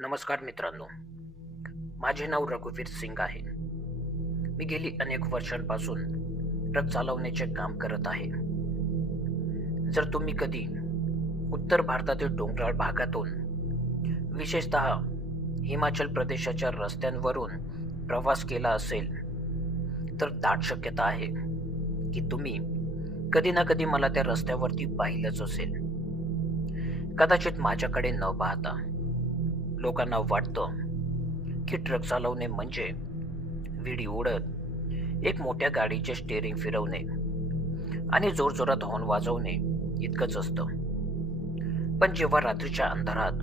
नमस्कार मित्रांनो, माझे नाव रघुवीर सिंग आहे. मी गेली अनेक वर्षांपासून ट्रक चालवण्याचे काम करत आहे. जर तुम्ही कधी उत्तर भारतातील डोंगराळ भागातून, विशेषतः हिमाचल प्रदेशाच्या रस्त्यांवरून प्रवास केला असेल, तर दाट शक्यता आहे की तुम्ही कधी ना कधी मला त्या रस्त्यावरती पाहिलंच असेल. कदाचित माझ्याकडे न पाहता लोकांना वाटतं की ट्रक चालवणे म्हणजे विडी उडत एक मोठ्या गाडीचे स्टेअरिंग फिरवणे आणि जोरजोरात हॉर्न वाजवणे इतकंच असतं. पण जेव्हा रात्रीच्या अंधारात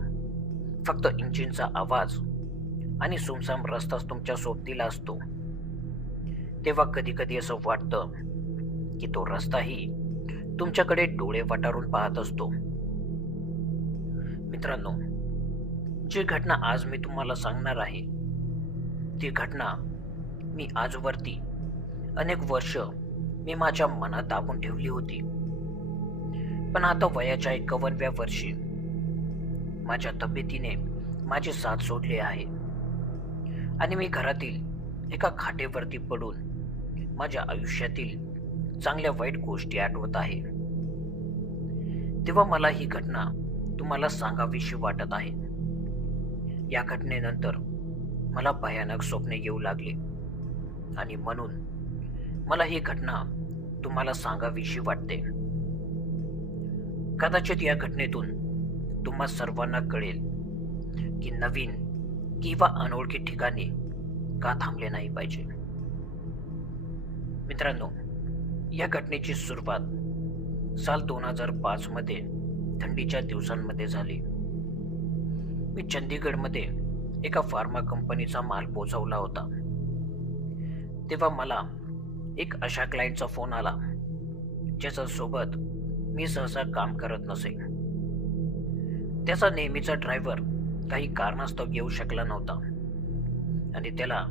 फक्त इंजिनचा आवाज आणि सुमसाम रस्ताच तुमच्या सोबतीला असतो, तेव्हा कधी कधी असं वाटतं की तो रस्ताही तुमच्याकडे डोळे वटारून पाहत असतो. मित्रांनो, जी घटना आज मी तुम्हाला सांगणार आहे, ती घटना मी आजवरती अनेक वर्ष मी माझ्या मनात दाबून ठेवली होती. पण आता वयाच्या 51व्या वर्षी माझ्या तब्येतीने माझी साथ सोडली आहे आणि मी घरातील एका खाटेवरती पडून माझ्या आयुष्यातील चांगल्या वाईट गोष्टी आठवत आहे. तेव्हा मला ही घटना तुम्हाला सांगावीशी वाटत आहे. या घटनेनंतर मला भयानक स्वप्ने येऊ लागली आणि म्हणून मला ही घटना तुम्हाला सांगावीशी वाटते. कदाचित या घटनेतून तुम्हा सर्वांना कळेल की नवीन किंवा अनोळखी ठिकाणी का थांबले नाही पाहिजे. मित्रांनो, या घटनेची सुरुवात साल 2005 मध्ये थंडीच्या दिवसांमध्ये झाली. मी चंदीगडमध्ये एका फार्मा कंपनीचा माल पोहोचवला होता. तेव्हा मला एक अशा क्लायंटचा फोन आला ज्याच्या सोबत मी सहसा काम करत नसे. त्याचा नेहमीचा ड्रायव्हर काही कारणास्तव येऊ शकला नव्हता आणि त्याला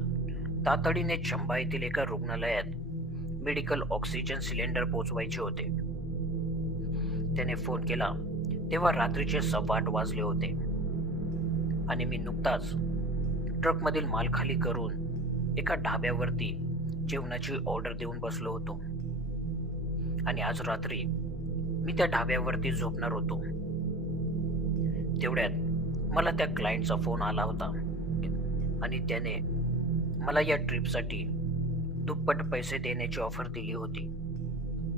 तातडीने चंबा येथील एका रुग्णालयात मेडिकल ऑक्सिजन सिलेंडर पोहोचवायचे होते. त्याने फोन केला तेव्हा रात्रीचे 8:15 वाजले होते आणि मी नुकताच ट्रकमधील माल खाली करून एका ढाब्यावरती जेवणाची ऑर्डर देऊन बसलो होतो आणि आज रात्री मी त्या ढाब्यावरती झोपणार होतो. तेवढ्यात मला त्या क्लायंटचा फोन आला होता आणि त्याने मला या ट्रिपसाठी दुप्पट पैसे देण्याची ऑफर दिली होती.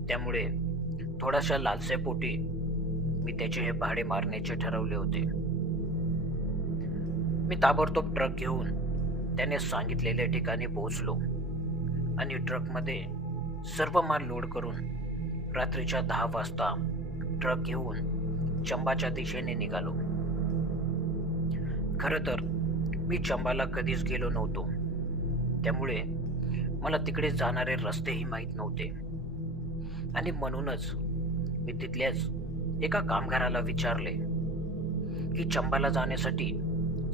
त्यामुळे थोड्याशा लालसेपोटी मी त्याचे हे भाडे मारण्याचे ठरवले होते. मी ताबडतोब ट्रक घेऊन त्याने सांगितलेल्या ठिकाणी पोहोचलो आणि ट्रकमध्ये सर्व माल लोड करून रात्रीच्या 10 वाजता ट्रक घेऊन चंबाच्या दिशेने निघालो. खरं तर मी चंबाला कधीच गेलो नव्हतो, त्यामुळे मला तिकडे जाणारे रस्तेही माहीत नव्हते आणि म्हणूनच मी तिथल्याच एका कामगाराला विचारले की चंबाला जाण्यासाठी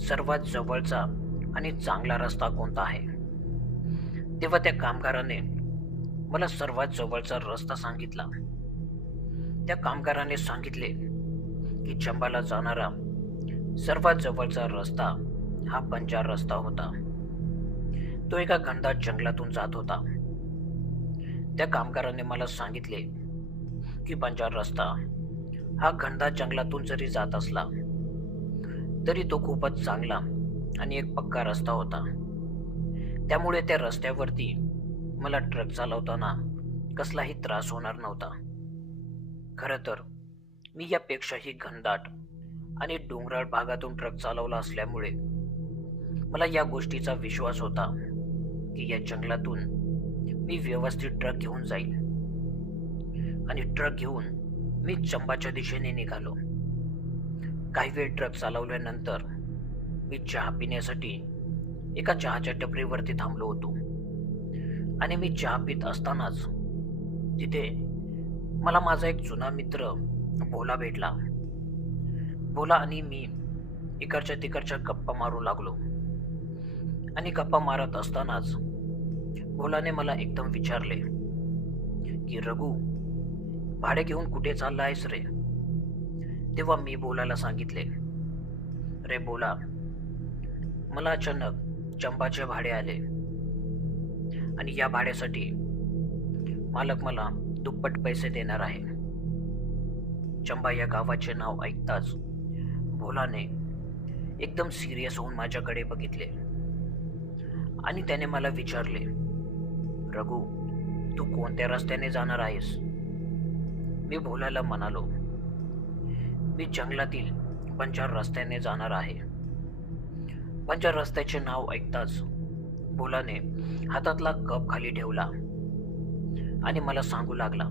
सर्वात जवळचा आणि चांगला रस्ता कोणता आहे. तेव्हा त्या कामगाराने मला सर्वात जवळचा रस्ता सांगितला. त्या कामगाराने सांगितले की चंबाला जाणारा सर्वात जवळचा रस्ता हा बंजार रस्ता होता. तो एका घनदाट जंगलातून जात होता. त्या कामगाराने मला सांगितले की बंजार रस्ता हा घनदाट जंगलातून जरी जात असला तरी तो खूपच चांगला आणि एक पक्का रस्ता होता. त्यामुळे त्या रस्त्यावरती मला ट्रक चालवताना कसलाही त्रास होणार नव्हता. खरं तर मी यापेक्षाही घनदाट आणि डोंगराळ भागातून ट्रक चालवला असल्यामुळे मला या गोष्टीचा विश्वास होता की या जंगलातून मी व्यवस्थित ट्रक घेऊन जाईल आणि ट्रक घेऊन मी चंबाच्या दिशेने निघालो. काही वेळ ट्रक चालवल्यानंतर मी चहा पिण्यासाठी एका चहाच्या टपरीवरती थांबलो होतो आणि मी चहा पित असतानाच तिथे मला माझा एक जुना मित्र भोला भेटला. भोला आणि मी इकडच्या तिकडच्या गप्पा मारू लागलो आणि गप्पा मारत असतानाच भोलाने मला एकदम विचारले की रघु, भाडे घेऊन कुठे चालला आहेस रे? तेव्हा मी भोलाला सांगितले, रे भोला, मला अचानक चंपाचे भाडे आले आणि या भाड्यासाठी मालक मला दुप्पट पैसे देणार आहे. चंपा या गावाचे नाव ऐकताच भोलाने एकदम सिरियस होऊन माझ्याकडे बघितले आणि त्याने मला विचारले, रघु, तू कोणत्या रस्त्याने जाणार आहेस? मी भोलाला म्हणालो, मी जंगलातील बंजार रस्त्याने जाणार आहे. बंजार रस्त्याचे नाव ऐकताच भोलाने हातातला कप खाली ठेवला आणि मला सांगू लागला,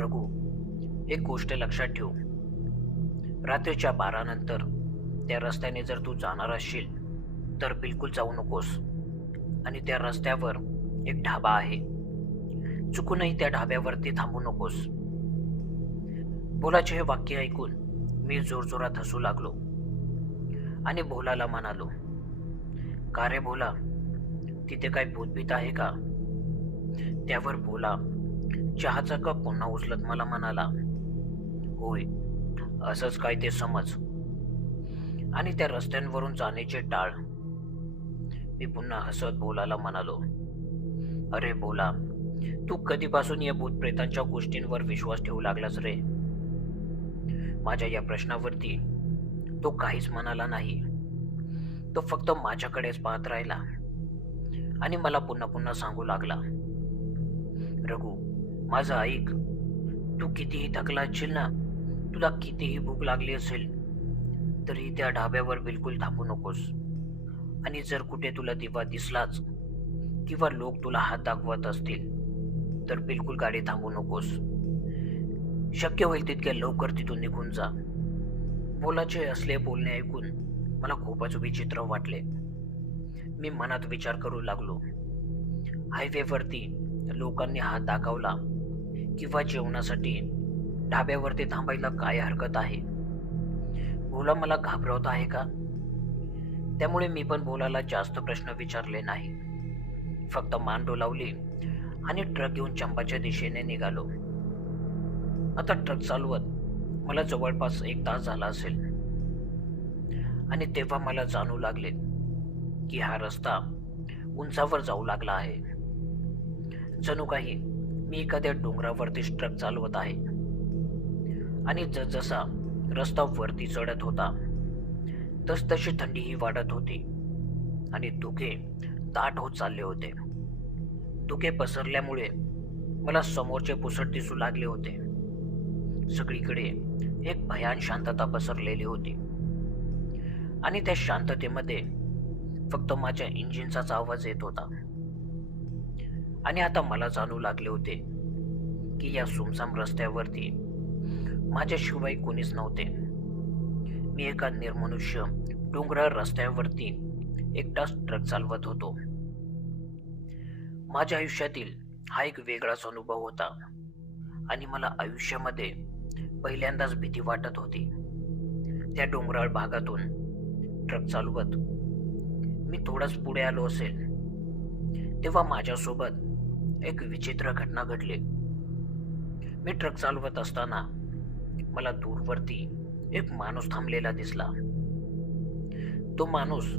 रघु, एक गोष्ट लक्षात ठेव. रात्रीच्या 12 नंतर त्या रस्त्याने जर तू जाणार असशील तर बिलकुल जाऊ नकोस. आणि त्या रस्त्यावर एक ढाबा आहे, चुकूनही त्या ढाब्यावरती थांबू नकोस. भोलाचे हे वाक्य ऐकून मी जोरजोरात हसू लागलो आणि भोलाला म्हणालो, का रे भोला, तिथे काय भूतभीत आहे का? त्यावर भोला चहाचा कप पुन्हा उचलत मला म्हणाला, होय, असंच काय ते समज आणि त्या रस्त्यांवरून जाण्याचे टाळ. मी पुन्हा हसत भोलाला म्हणालो, अरे भोला, तू कधीपासून या भूतप्रेतांच्या गोष्टींवर विश्वास ठेवू लागलास रे? माझ्या या प्रश्नावरती तो काहीच म्हणाला नाही. तो फक्त माझ्याकडेच पाहत राहिला आणि मला पुन्हा पुन्हा सांगू लागला, रघु, माझं ऐक. तू कितीही थकला असशील ना, तुला कितीही भूक लागली असेल तरी त्या ढाब्यावर बिलकुल थांबू नकोस. आणि जर कुठे तुला दिवा दिसलाच किंवा लोक तुला हात दाखवत असतील तर बिलकुल गाडी थांबू नकोस. शक्य होईल तितक्या लवकर तिथून निघून जा. भोलाचे असले बोलणे ऐकून मला खूपच विचित्र वाटले. मी मनात विचार करू लागलो, हायवेवरती लोकांनी हात दाखवला किंवा जेवणासाठी ढाब्यावरती थांबायला काय हरकत आहे? भोला मला घाबरवत आहे का? त्यामुळे मी पण भोलाला जास्त प्रश्न विचारले नाही. फक्त मान डोलावली आणि ट्रक घेऊन चंपाच्या दिशेने निघालो. आता ट्रक चालवत मला जवळपास 1 तास झाला असेल आणि तेव्हा मला जाणू लागले की हा रस्ता उंचावर जाऊ लागला आहे. जणू काही मी एखाद्या डोंगरावरतीच ट्रक चालवत आहे. आणि जसजसा रस्ता वरती चढत होता तसतशी थंडीही वाढत होती आणि धुके दाट होत चालले होते. धुके पसरल्यामुळे मला समोरचे पुसट दिसू लागले होते. सगळीकडे एक भयान शांतता पसरलेली होती आणि त्या शांततेमध्ये फक्त माझ्या इंजिनचाच आवाज येत होता. आणि आता मला जाणू लागले होते की या सुमसाम रस्त्यावरती माझ्याशिवाय कोणीच नव्हते. मी एका निर्मनुष्य डोंगराळ रस्त्यावरती एकटाच ट्रक चालवत होतो. माझ्या आयुष्यातील हा एक वेगळाच अनुभव होता आणि मला आयुष्यामध्ये पहिल्यांदाच भीती वाटत होती. त्या डोंगराळ भागातून ट्रक चालवत मी थोडाच पुढे आलो असेल तेव्हा माझ्यासोबत एक विचित्र घटना घडली. मी ट्रक चालवत असताना मला दूरवरती एक माणूस थांबलेला दिसला. तो माणूस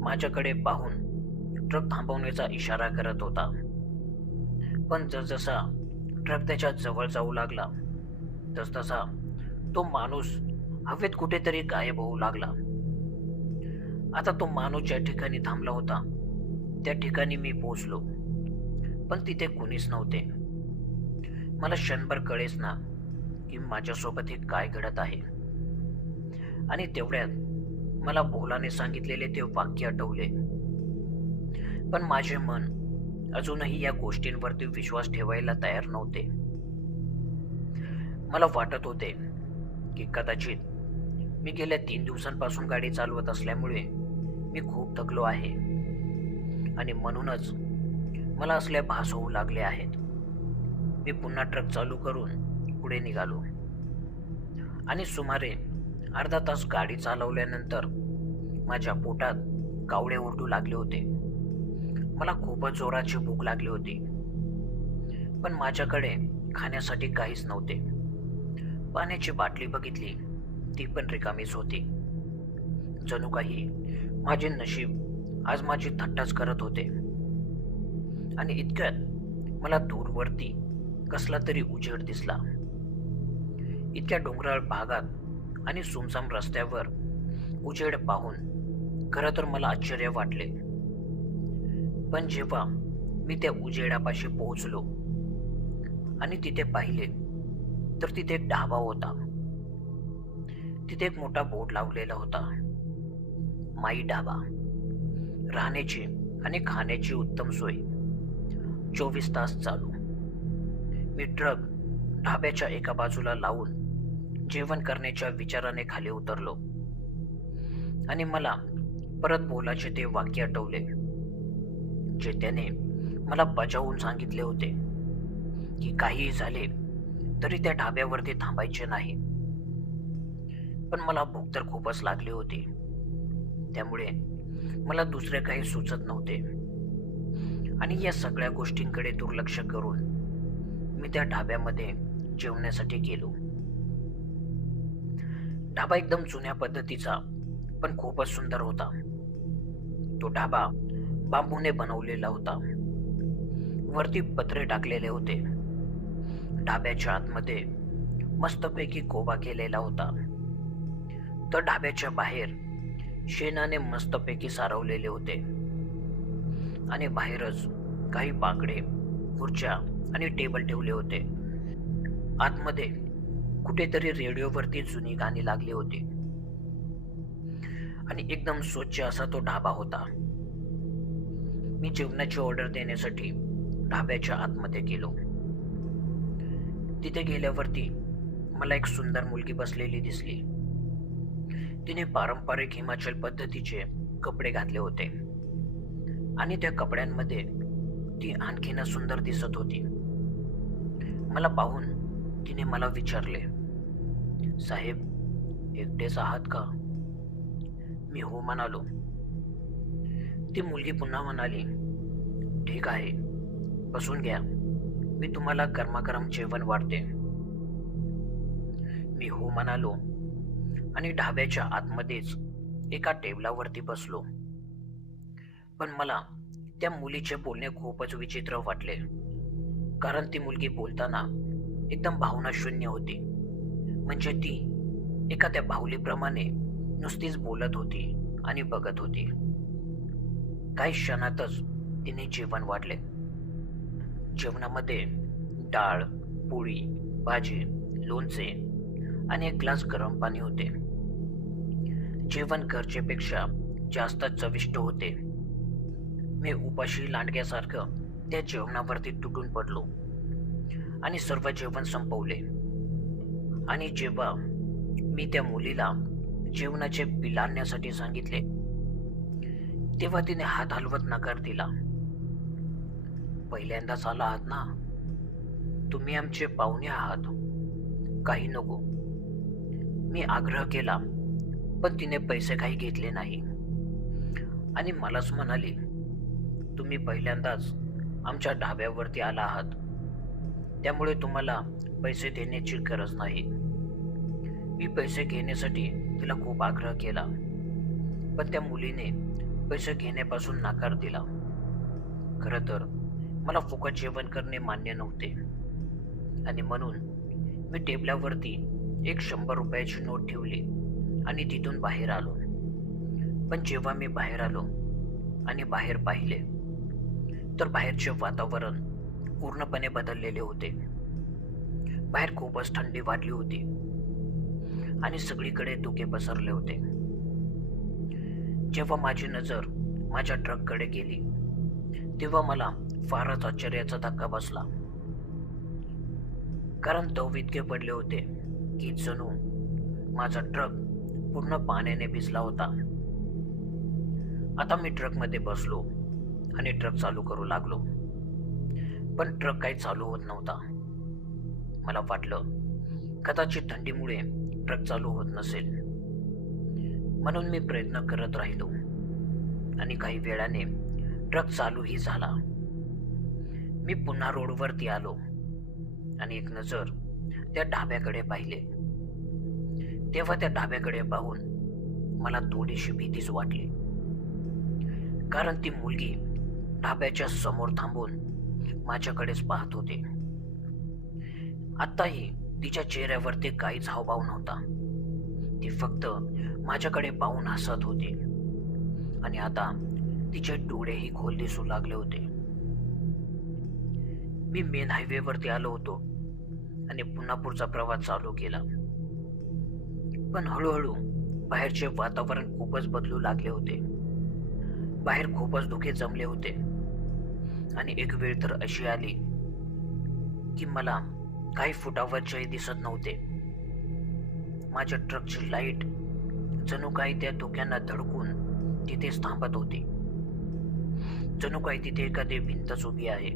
माझ्याकडे पाहून ट्रक थांबवण्याचा इशारा करत होता. पण जसजसा ट्रक त्याच्या जवळ जाऊ लागला तसतसा तो माणूस हवेत कुठेतरी गायब होऊ लागला. आता तो माणूस ज्या ठिकाणी थांबला होता त्या ठिकाणी मी पोहोचलो, पण तिथे कुणीच नव्हते. मला क्षणभर कळेच ना की माझ्यासोबत हे काय घडत आहे. आणि तेवढ्यात मला भोलाने सांगितलेले ते वाक्य आठवले. पण माझे मन अजूनही या गोष्टींवरती विश्वास ठेवायला तयार नव्हते. मला वाटत होते की कदाचित मी गेल्या 3 दिवसांपासून गाडी चालवत असल्यामुळे मी खूप थकलो आहे आणि म्हणूनच मला असल्या भास होऊ लागले आहेत. मी पुन्हा ट्रक चालू करून पुढे निघालो आणि सुमारे अर्धा तास गाडी चालवल्यानंतर माझ्या पोटात कावळे ओरडू लागले होते. मला खूपच जोराची भूक लागली होती, पण माझ्याकडे खाण्यासाठी काहीच नव्हते. पाण्याची बाटली बघितली, ती पण रिकामीच होती. जणू काही माझे नशीब आज माझी थट्टाच करत होते. आणि इतक्यात मला दूरवरती कसला तरी उजेड दिसला. इतक्या डोंगराळ भागात आणि सुमसाम रस्त्यावर उजेड पाहून खरं तर मला आश्चर्य वाटले. पण जेव्हा मी त्या उजेडापाशी पोहोचलो आणि तिथे पाहिले, तर तिथे एक ढाबा होता. तिथे एक मोठा बोर्ड लावलेला होता, माई ढाबा. राहण्याची आणि खाण्याची उत्तम सोय, 24 तास चालू. मी ट्रक ढाब्याच्या एका बाजूला लावून जेवण करण्याच्या विचाराने खाली उतरलो. आणि मला परत बोलाचे ते वाक्य आठवले, जे त्याने मला बजावून सांगितले होते, की काहीही झाले तरी त्या ढाब्यावरती थांबायचे नाही. पण मला भूक तर खूपच लागली होती, त्यामुळे मला दुसरे काही सुचत नव्हते. आणि या सगळ्या गोष्टींकडे दुर्लक्ष करून मी त्या ढाब्यामध्ये जेवण्यासाठी गेलो. ढाबा एकदम जुन्या पद्धतीचा पण खूपच सुंदर होता. तो ढाबा बांबूने बनवलेला होता. वरती पत्रे टाकलेले होते. ढाब्याच्या आतमध्ये मस्तपैकी कोबा केलेला होता. तर ढाब्याच्या बाहेर शेणाने मस्तपैकी सारवलेले होते. आणि बाहेरच काही बाकडे, खुर्च्या आणि टेबल ठेवले होते. आतमध्ये कुठेतरी रेडिओवरती जुनी गाणी लागली होती. आणि एकदम स्वच्छ असा तो ढाबा होता. मी जेवणाची ऑर्डर देण्यासाठी ढाब्याच्या आतमध्ये गेलो. तिथे गेल्यावरती मला एक सुंदर मुलगी बसलेली दिसली. तिने पारंपरिक हिमाचल पद्धतीचे कपडे घातले होते आणि त्या कपड्यांमध्ये ती आणखीनच सुंदर दिसत होती. मला पाहून तिने मला विचारले, "साहेब, एकटेच आहात का?" मी हो म्हणालो. ती मुलगी पुन्हा म्हणाली, "ठीक आहे, बसून घ्या, मी तुम्हाला गरमागरम जेवण वाढते." मी हो म्हणालो आणि ढाब्याच्या आतमध्येच एका टेबलावरती बसलो. पण मला त्या मुलीचे बोलणे खूपच विचित्र वाटले, कारण ती मुलगी बोलताना एकदम भावनाशून्य होती. म्हणजे ती एखाद्या बाहुलीप्रमाणे नुसतीच बोलत होती आणि बघत होती. काही क्षणातच तिने जेवण वाढले. जेवणामध्ये डाळ, पोळी, भाजी, लोणचे आणि एक ग्लास गरम पाणी होते. जेवण गरजेपेक्षा जास्त चविष्ट होते. मी उपाशी लांडग्यासारखं त्या जेवणावरती तुटून पडलो आणि सर्व जेवण संपवले. आणि जेव्हा मी त्या मुलीला जेवणाचे बिल आणण्यासाठी सांगितले, तेव्हा तिने हात हलवत नकार दिला. "पहिल्यांदाच आला आहात ना, तुम्ही आमचे पाहुणे आहात, काही नको." मी आग्रह केला, पण तिने पैसे काही घेतले नाही आणि मलाच म्हणाली, "तुम्ही पहिल्यांदाच आमच्या ढाब्यावरती आला आहात, त्यामुळे तुम्हाला पैसे देण्याची गरज नाही." मी पैसे घेण्यासाठी तिला खूप आग्रह केला, पण त्या मुलीने पैसे घेण्यापासून नकार दिला. खरं तर मला फुकट जेवण करणे मान्य नव्हते आणि म्हणून मी टेबलावरती एक 100 रुपयाची नोट ठेवली आणि तिथून बाहेर आलो. पण जेव्हा मी बाहेर आलो आणि बाहेर पाहिले, तर बाहेरचे वातावरण पूर्णपणे बदललेले होते. बाहेर खूपच थंडी वाढली होती आणि सगळीकडे धुके पसरले होते. जेव्हा माझी नजर माझ्या ट्रककडे गेली, तेव्हा मला फारच आश्चर्याचा धक्का बसला. कारण दव इतके पडले होते की जणू माझा ट्रक पूर्ण पाण्याने भिजला होता. आता मी ट्रकमध्ये बसलो आणि ट्रक चालू करू लागलो, पण ट्रक काही चालू होत नव्हता. मला वाटलं कदाचित थंडीमुळे ट्रक चालू होत नसेल, म्हणून मी प्रयत्न करत राहिलो आणि काही वेळाने ट्रक चालूही झाला. मी पुन्हा रोडवरती आलो आणि एक नजर त्या ढाब्याकडे पाहिले. तेव्हा त्या ढाब्याकडे पाहून मला थोडीशी भीतीच वाटली. कारण ती मुलगी ढाब्याच्या समोर थांबून माझ्याकडेच पाहत होती. आत्ताही तिच्या चेहऱ्यावरती काहीच हावभाव नव्हता. ती फक्त माझ्याकडे पाहून हसत होती आणि आता तिचे डोळेही खोल दिसू लागले होते. मी मेन हायवेवरती आलो होतो आणि पुन्हा पुढचा प्रवास चालू केला. पण हळूहळू बाहेरचे वातावरण खूपच बदलू लागले होते. बाहेर खूपच धुके जमले होते आणि एक वेळ तर अशी आली की मला काही फुटावरचेही दिसत नव्हते. माझ्या ट्रकची लाईट जणू काही त्या धुक्यांना धडकून तिथेच थांबत होती. जणू काही तिथे एखादी भिंतच उभी आहे.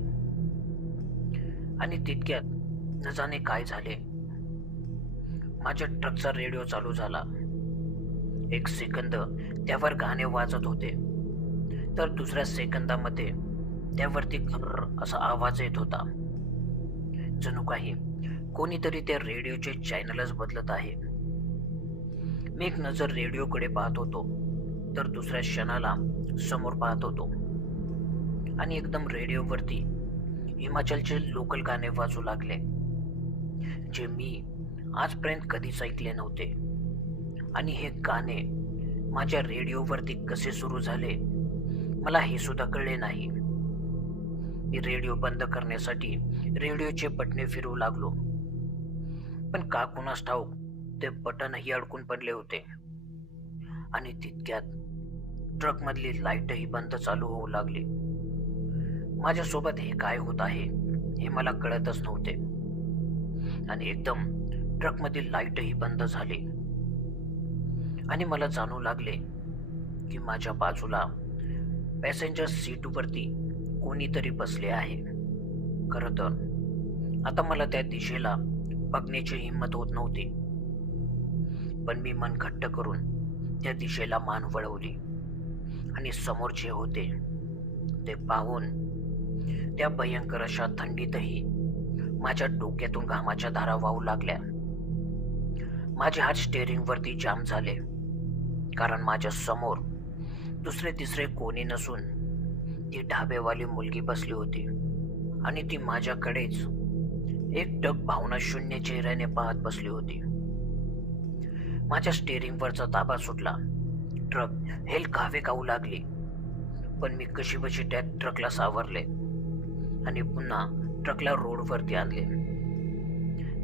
आणि तितक्यात न जाणे काय झाले, माझ्या ट्रकचा रेडिओ चालू झाला. एक सेकंद त्यावर गाणे वाजत होते, तर दुसऱ्या सेकंदामध्ये त्यावरती खर्र असा आवाज येत होता. जणू काही कोणीतरी त्या रेडिओचे चॅनलच बदलत आहे. मी एक नजर रेडिओकडे पाहत होतो, तर दुसऱ्या क्षणाला समोर पाहत होतो आणि एकदम रेडिओवरती हिमाचलचे लोकल गाणे वाजू लागले, जे मी आजपर्यंत कधीच ऐकले नव्हते. आणि हे गाणे माझ्या रेडिओवरती कसे सुरू झाले मला हे सुद्धा कळले नाही. मी रेडिओ बंद करण्यासाठी रेडिओचे बटणे फिरवू लागलो, पण का कुणास ठाऊक ते बटनही अडकून पडले होते. आणि तितक्यात ट्रकमधली लाईटही बंद चालू होऊ लागली. माझ्यासोबत हे काय होत आहे हे मला कळतच नव्हते. आणि एकदम ट्रकमधील लाईटही बंद झाली आणि मला जाणवू लागले की माझ्या बाजूला पॅसेंजर सीटवरती कोणीतरी बसले आहे. खरं तर आता मला त्या दिशेला बघण्याची हिंमत होत नव्हती, पण मी मन घट्ट करून त्या दिशेला मान वळवली आणि समोर जे होते ते पाहून त्या भयंकर अशा थंडीतही माझ्या डोक्यातून घामाच्या धारा वाहू लागल्या. माझे हात स्टेअरिंगवरती जाम झाले, कारण माझ्या समोर दुसरे तिसरे कोणी नसून ती ढाबेवाली मुलगी बसली होती आणि ती माझ्याकडेच एकटक भावना शून्य चेहऱ्याने पाहत बसली होती. माझ्या स्टेअरिंगवरचा ताबा सुटला. ट्रक हेलकावे खाऊ लागली, पण मी कशीबशी त्या ट्रकला सावरले आणि पुन्हा ट्रकला रोडवरती आणले.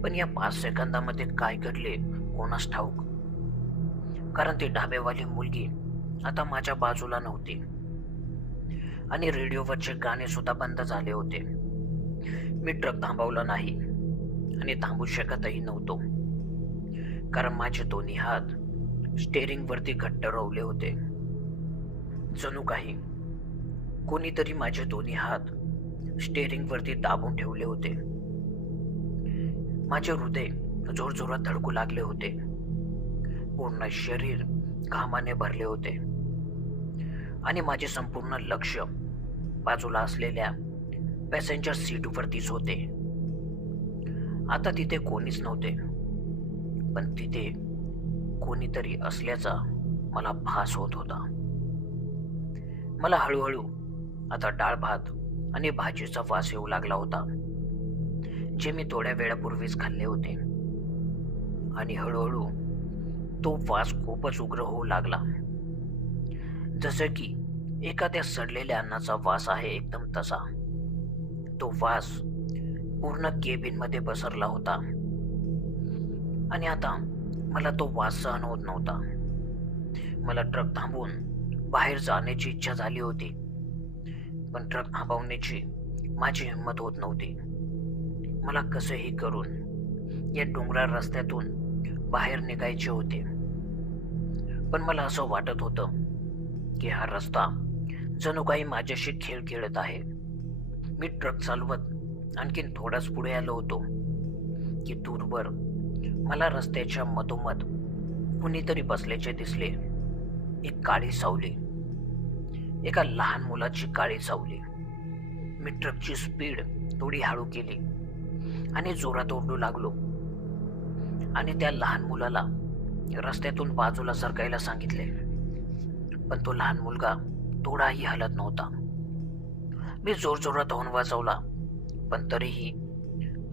पण या 5 सेकंदामध्ये काय घडले कोणास ठाऊक, कारण ती ढाबेवाली मुलगी आता माझ्या बाजूला नव्हती आणि रेडिओवरचे गाणे सुद्धा बंद झाले होते. मी ट्रक थांबवला नाही आणि थांबू शकतही नव्हतो, कारण माझे दोन्ही हात स्टेअरिंगवरती घट्ट रोवले होते. जणू काही कोणीतरी माझे दोन्ही हात स्टेअरिंगवरती दाबून ठेवले होते. माझे हृदय जोरजोरात धडकू लागले होते. पूर्ण शरीर घामाने भरले होते आणि माझे संपूर्ण लक्ष बाजूला असलेल्या पॅसेंजर सीटवरतीच होते. आता तिथे कोणीच नव्हते, पण तिथे कोणीतरी असल्याचा मला भास होत होता. मला हळूहळू आता डाळ भात आणि भाजीचा वास येऊ लागला होता, जे मी थोड्या वेळापूर्वीच खाल्ले होते. आणि हळूहळू तो वास खूपच उग्र होऊ लागला, जसं की एखाद्या सडलेल्या अन्नाचा वास आहे एकदम तसा. तो वास पूर्ण केबिनमध्ये पसरला होता आणि आता मला तो वास सहन होत नव्हता. मला ट्रक थांबवून बाहेर जाण्याची इच्छा झाली होती, पण ट्रक थांबवण्याची माझी हिंमत होत नव्हती. मला कसंही करून या डोंगराळ रस्त्यातून बाहेर निघायचे होते, पण मला असं वाटत होतं की हा रस्ता जणू काही माझ्याशी खेळ खेळत आहे. मी ट्रक चालवत आणखीन थोडाच पुढे आलो होतो की दूरवर मला रस्त्याच्या मधोमध कुणीतरी बसल्याचे दिसले. एक काळी सावली, एका लहान मुलाची काळी सावली. मी ट्रकची स्पीड थोडी हळू केली आणि जोरात ओरडू लागलो आणि त्या लहान मुलाला रस्त्यातून बाजूला सरकायला सांगितले. पण तो लहान मुलगा थोडाही हलत नव्हता. मी जोरजोरात हॉर्न वाजवला, पण तरीही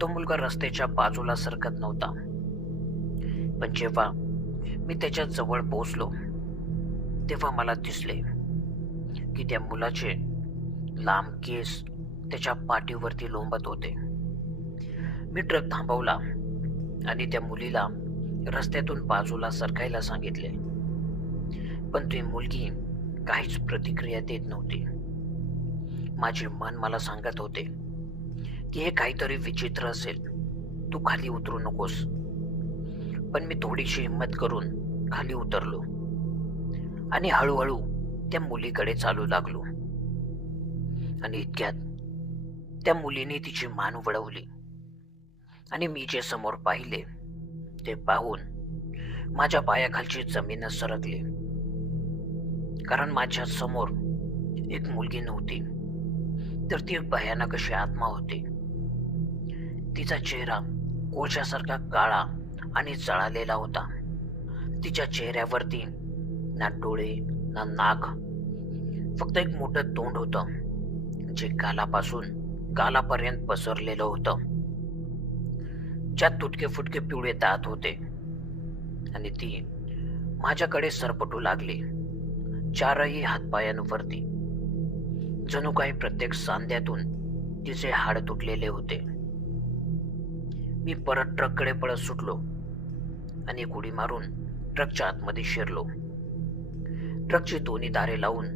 तो मुलगा रस्त्याच्या बाजूला सरकत नव्हता. पण जेव्हा मी त्याच्या जवळ पोहोचलो, तेव्हा मला दिसले की त्या मुलाचे लांब केस त्याच्या पाठीवरती लोंबत होते. मी ट्रक थांबवला आणि त्या मुलीला रस्त्यातून बाजूला सरकायला सांगितले. पण ती मुलगी काहीच प्रतिक्रिया देत नव्हती. माझे मन मला सांगत होते की हे काहीतरी विचित्र असेल, तू खाली उतरू नकोस. पण मी थोडीशी हिंमत करून खाली उतरलो आणि हळूहळू त्या मुलीकडे चालू लागलो. आणि इतक्यात त्या मुलीने तिची मान वळवली आणि मी जे समोर पाहिले ते पाहून माझ्या पायाखालची जमीनच सरकली. कारण माझ्या समोर एक मुलगी नव्हती, तर ती एक भयानक अशी आत्मा होती. तिचा चेहरा कोळशासारखा काळा आणि जळालेला होता. तिच्या चेहऱ्यावरती ना डोळे ना नाक, फक्त एक मोठं तोंड होतं जे गालापासून गालापर्यंत पसरलेलं होतं, ज्यात तुटके फुटके पिवळे दात होते. आणि ती माझ्याकडे सरपटू लागली, चारही हातपायांवरती. जणू काही प्रत्येक सांध्यातून तिचे हाड तुटलेले होते. मी परत ट्रककडे पळत सुटलो आणि एक उडी मारून ट्रकच्या आतमध्ये शिरलो. ट्रकची दोन्ही दारे लावून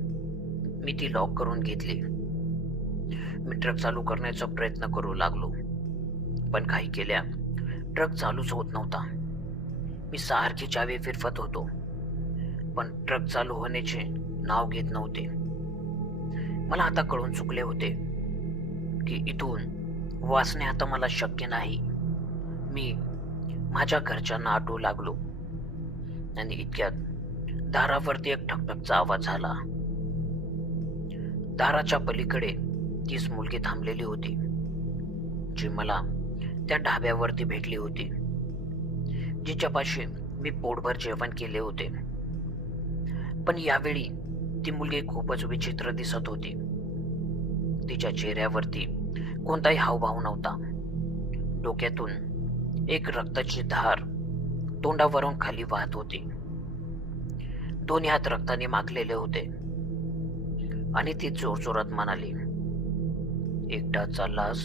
मी ती लॉक करून घेतली. मी ट्रक चालू करण्याचा प्रयत्न करू लागलो, पण काही केल्या ट्रक चालूच होत नव्हता. मी सारखी चावी फिरवत होतो, पण ट्रक चालू होण्याचे नाव घेत नव्हते. मला आता कळून चुकले होते की इथून वाचणे आता मला शक्य नाही. मी माझ्या घरच्यांना आठवू लागलो आणि इतक्यात दारावरती एक ठकठकचा आवाज झाला. दाराच्या पलीकडे तीच मुलगी थांबलेली होती, जी मला त्या ढाब्यावरती भेटली होती, जिच्यापाशी मी पोटभर जेवण केले होते. पण यावेळी ती मुलगी खूपच विचित्र दिसत होती. तिच्या चेहऱ्यावरती कोणताही हावभाव नव्हता. डोक्यातून एक रक्ताची धार तोंडावरून खाली वाहत होती. दोन्ही हात रक्ताने माखलेले होते आणि ती जोरजोरात म्हणाली, एकटा चाललास?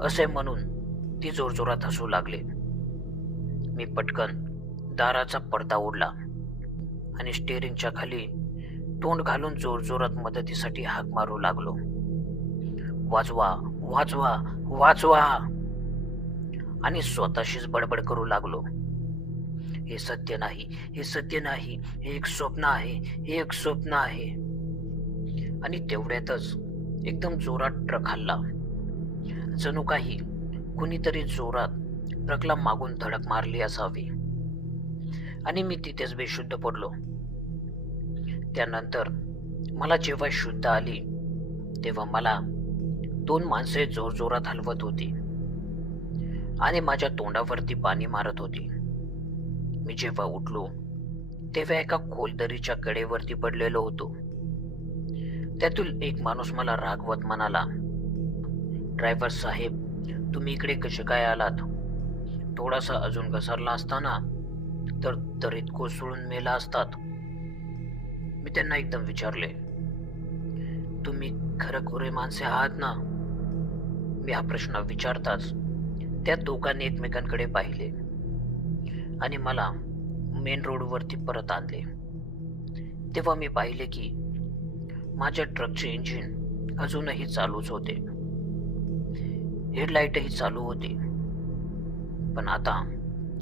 असे म्हणून ती जोरजोरात हसू लागली. मी पटकन दाराचा पडदा ओढला आणि स्टेअरिंगच्या खाली तोंड घालून जोरजोरात मदतीसाठी हाक मारू लागलो. वाचवा, वाचवा, वाचवा! आणि स्वतःशीच बडबड करू लागलो, हे सत्य नाही, हे सत्य नाही, हे एक स्वप्न आहे, हे एक स्वप्न आहे. आणि तेवढ्यातच एकदम जोरात ट्रक हल्ला. जणू काही कुणीतरी जोरात ट्रकला मागून धडक मारली असावी आणि मी तिथेच बेशुद्ध पडलो. त्यानंतर मला जेव्हा शुद्ध आली, तेव्हा मला 2 माणसे जोरजोरात हलवत होती आणि माझ्या तोंडावरती पाणी मारत होती. मी जेव्हा उठलो तेव्हा एका खोलदरीच्या कडेवरती पडलेलो होतो. त्यातून एक माणूस मला रागवत म्हणाला, ड्रायव्हर साहेब, तुम्ही इकडे कसे काय आलात? थोडासा अजून घसरला असता ना, तर दरीत कोसळून मेला असतात. मी त्यांना एकदम विचारले, तुम्ही खरेखुरे माणसे आहात ना? मी हा प्रश्न विचारताच त्या दोघांनी एकमेकांकडे पाहिले आणि मला मेन रोडवरती परत आणले. तेव्हा मी पाहिले की माझ्या ट्रकचे इंजिन अजूनही चालूच होते. हेडलाईटही चालू होती, पण आता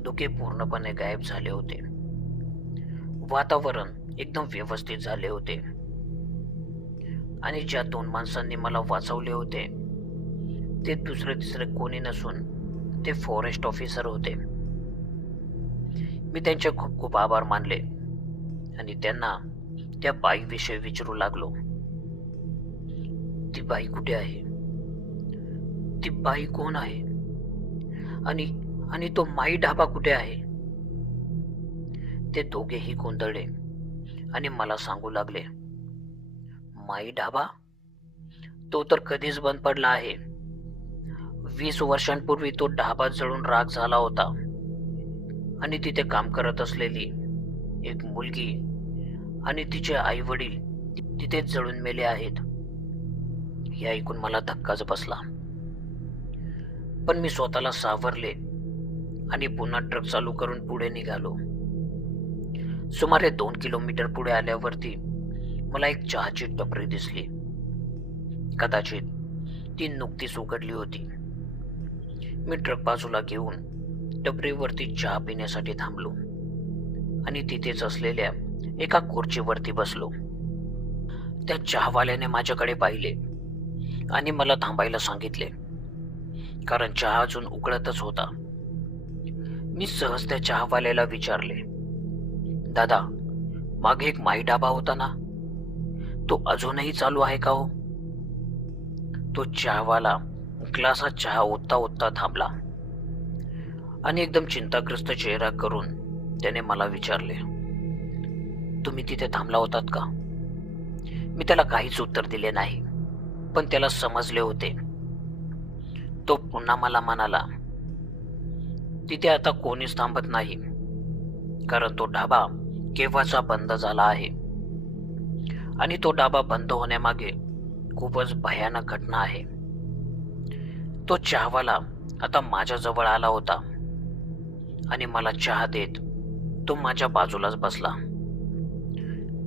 धुके पूर्णपणे गायब झाले होते. वातावरण एकदम व्यवस्थित झाले होते आणि ज्या 2 माणसांनी मला वाचवले होते ते दुसरे तिसरे कोणी नसून ते फॉरेस्ट ऑफिसर होते. मी त्यांचे खूप खूप आभार मानले आणि त्यांना त्या बाईविषयी विचारू लागलो. ती बाई कुठे आहे? ती बाई कोण आहे? आणि तो माई ढाबा कुठे आहे? ते दोघेही गोंधळले आणि मला सांगू लागले, माई ढाबा? तो तर कधीच बंद पडला आहे. 20 वर्षांपूर्वी तो ढाबा जळून राख झाला होता आणि तिथे काम करत असलेली एक मुलगी आणि तिचे आई वडील तिथेच जळून मेले आहेत. हे ऐकून मला धक्काच बसला. पण मी स्वतःला सावरले आणि पुन्हा ट्रक चालू करून पुढे निघालो. सुमारे 2 किलोमीटर पुढे आल्यावरती मला एक चहाची टपरी दिसली. कदाचित ती नुकतीच उघडली होती. मी ट्रक बाजूला घेऊन टपरीवरती चहा पिण्यासाठी थांबलो आणि तिथेच असलेल्या एका खुर्चीवरती बसलो. त्या चहावाल्याने माझ्याकडे पाहिले आणि मला थांबायला सांगितले, कारण चहा अजून उकळतच होता. मी सहज त्या चहावाल्याला विचारले, दादा, मागे एक माई ढाबा होता ना, तो अजूनही चालू आहे का हो? तो चहावाला ग्लासात चहा ओतता ओतता थांबला आणि एकदम चिंताग्रस्त चेहरा करून त्याने मला विचारले, तुम्ही तिथे थांबला होतात का? मी त्याला काहीच उत्तर दिले नाही, पण त्याला समजले होते. तो पुन्हा मला म्हणाला, तिथे आता कोणीच थांबत नाही, कारण तो ढाबा केव्हाचा बंद झाला आहे आणि तो ढाबा बंद होण्यामागे खूपच भयानक घटना आहे. तो चहावाला आता माझ्या जवळ आला होता आणि मला चहा देत तो माझ्या बाजूलाच बसला.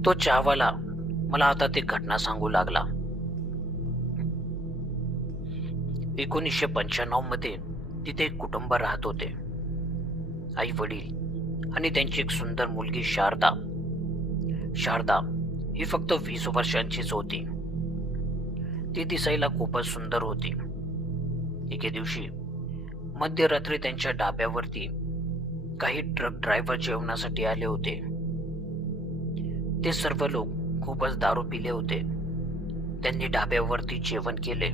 तो चहावाला मला आता ती घटना सांगू लागला. 1995 मध्ये तिथे एक कुटुंब राहत होते. आई वडील आणि त्यांची एक सुंदर मुलगी शारदा. शारदा ही फक्त 20 वर्षांचीच होती. ती दिसायला खूपच सुंदर होती. एके दिवशी मध्यरात्री त्यांच्या ढाब्यावरती काही ट्रक ड्रायव्हर जेवणासाठी आले होते. ते सर्व लोक खूपच दारू पिले होते. त्यांनी ढाब्यावरती जेवण केले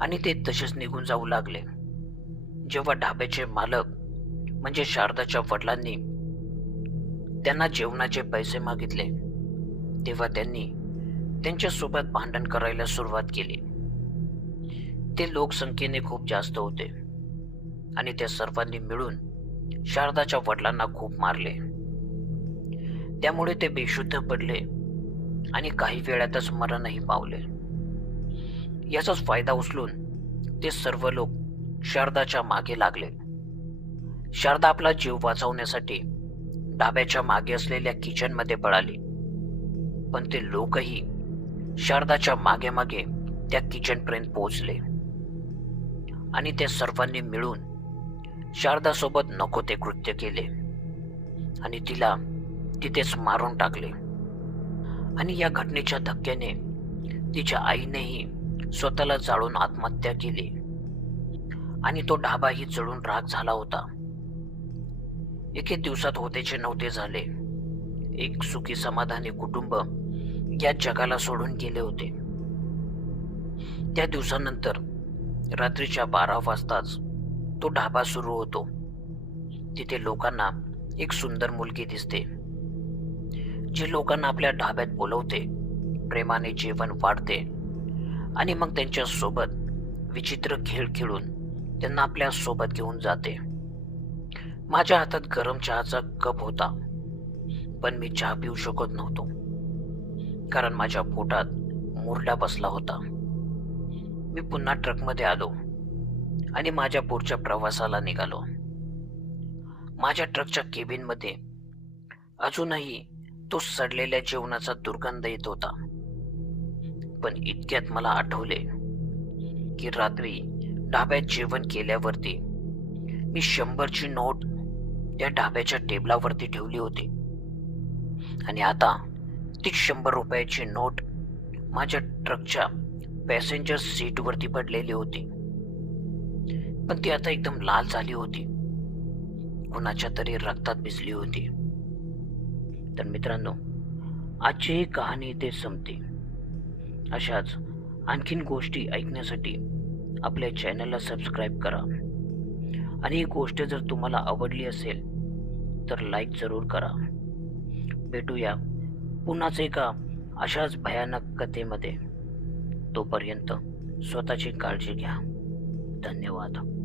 आणि ते तसेच निघून जाऊ लागले. जेव्हा ढाब्याचे मालक म्हणजे शारदाच्या वडिलांनी त्यांना जेवणाचे पैसे मागितले, तेव्हा त्यांनी त्यांच्यासोबत भांडण करायला सुरुवात केली. ते लोकसंख्येने खूप जास्त होते आणि त्या सर्वांनी मिळून शारदाच्या वडिलांना खूप मारले. त्यामुळे ते बेशुद्ध पडले आणि काही वेळातच मरणही पावले. याचाच फायदा उचलून ते सर्व लोक शारदाच्या मागे लागले. शारदा आपला जीव वाचवण्यासाठी ढाब्याच्या मागे असलेल्या किचनमध्ये पळाली, पण ते लोकही शारदाच्या मागे मागे त्या किचनपर्यंत पोहोचले आणि त्या सर्वांनी मिळून शारदासोबत नको ते कृत्य केले आणि तिला तिथेच मारून टाकले. आणि या घटनेच्या धक्क्याने तिच्या आईनेही स्वतःला जाळून आत्महत्या केली आणि तो ढाबाही जळून राख झाला होता. एके दिवसात होतेचे नव्हते झाले. एक सुखी समाधानी कुटुंब या जगाला सोडून गेले होते. त्या दिवसानंतर रात्रीच्या 12 वाजताच तो ढाबा सुरू होतो. तिथे लोकांना एक सुंदर मुलगी दिसते, जी लोकांना आपल्या ढाब्यात बोलवते, प्रेमाने जेवण वाढते आणि मग त्यांच्या सोबत विचित्र खेळ खेळून त्यांना आपल्या सोबत घेऊन जाते. माझ्या हातात गरम चहाचा कप होता, पण मी चहा पिऊ शकत नव्हतो, कारण माझ्या पोटात मुरडा बसला होता. मी पुन्हा ट्रकमध्ये आलो आणि माझ्या पुढच्या प्रवासाला निघालो. माझ्या ट्रकच्या केबिनमध्ये अजूनही तो सडलेल्या जेवणाचा दुर्गंध येत होता. पण इतक्यात मला आठवले की रात्री ढाब्यात जेवण केल्यावरती मी 100ची नोट त्या ढाब्याच्या टेबलावरती ठेवली होती आणि आता ती 100 रुपयाची नोट माझ्या ट्रकच्या पॅसेंजर सीटवरती पडलेली होती. पण ती आता एकदम लाल झाली होती, कुणाच्या तरी रक्तात भिजली होती. तर मित्रांनो, आजची ही कहाणी इथे संपते. अशाच आणखीन गोष्टी ऐकण्यासाठी आपल्या चॅनलला सबस्क्राईब करा आणि ही गोष्ट जर तुम्हाला आवडली असेल तर लाईक जरूर करा. भेटूया पुन्हाच एका अशाच भयानक कथेमध्ये. तोपर्यंत स्वतःची काळजी घ्या. धन्यवाद.